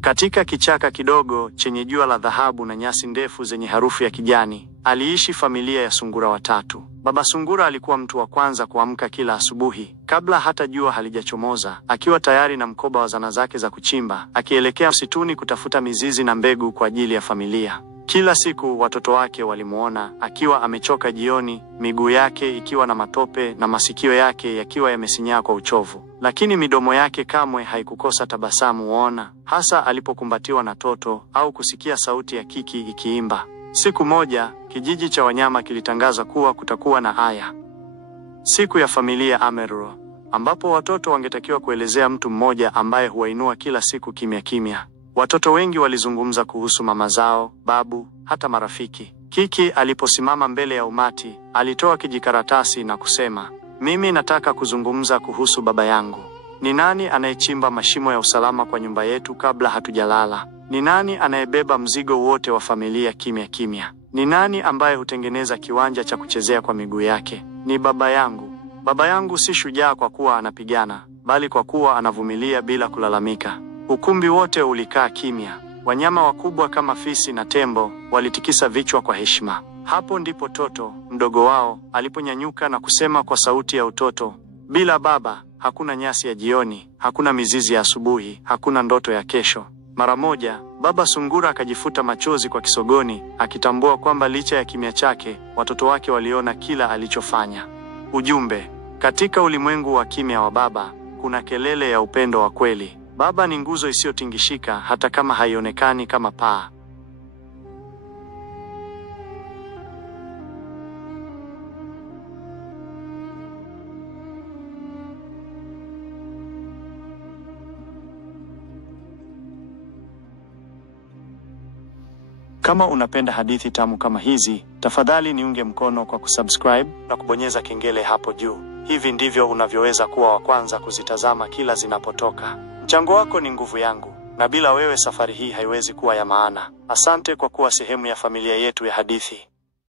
Katika kichaka kidogo chenye jua la dhahabu na nyasi ndefu zenye harufu ya kijani, aliishi familia ya sungura watatu. Baba Sungura alikuwa mtu wa kwanza kuamka kila asubuhi, kabla hata jua halijachomoza, akiwa tayari na mkoba wa zana zake za kuchimba, akielekea msituni kutafuta mizizi na mbegu kwa ajili ya familia. Kila siku watoto wake walimuona akiwa amechoka jioni, miguu yake ikiwa na matope na masikio yake yakiwa yamesinyaa kwa uchovu. Lakini midomo yake kamwe haikukosa tabasamu, hasa alipokumbatiwa na toto au kusikia sauti ya kiki ikiimba. Siku moja, kijiji cha wanyama kilitangaza kuwa kutakuwa na aya. Siku ya familia Amerro, ambapo watoto wangetakiwa kuelezea mtu mmoja ambaye huwainua kila siku kimya kimya. Watoto wengi walizungumza kuhusu mama zao, babu, hata marafiki. Kiki aliposimama mbele ya umati, alitoa kijikaratasi na kusema, "Mimi nataka kuzungumza kuhusu baba yangu. Ni nani anayechimba mashimo ya usalama kwa nyumba yetu kabla hatujalala? Ni nani anayebeba mzigo wote wa familia kimya kimya? Ni nani ambaye hutengeneza kiwanja cha kuchezea kwa miguu yake? Ni baba yangu. Baba yangu si shujaa kwa kuwa anapigana, bali kwa kuwa anavumilia bila kulalamika." Ukumbi wote ulikaa kimya. Wanyama wakubwa kama fisi na tembo walitikisa vichwa kwa heshima. Hapo ndipo Toto, mdogo wao, aliponyanyuka na kusema kwa sauti ya utoto, "Bila baba, hakuna nyasi ya jioni, hakuna mizizi ya asubuhi, hakuna ndoto ya kesho." Mara moja, Baba Sungura akajifuta machozi kwa kisogoni, akitambua kwamba licha ya kimya chake, watoto wake waliona kila alichofanya. Ujumbe: katika ulimwengu wa kimya wa baba, kuna kelele ya upendo wa kweli. Baba ni nguzo isiyotingishika hata kama haionekani kama paa. Kama unapenda hadithi tamu kama hizi, tafadhali niunge mkono kwa kusubscribe na kubonyeza kengele hapo juu. Hivi ndivyo unavyoweza kuwa wa kwanza kuzitazama kila zinapotoka. Mchango wako ni nguvu yangu, na bila wewe safari hii haiwezi kuwa ya maana. Asante kwa kuwa sehemu ya familia yetu ya hadithi.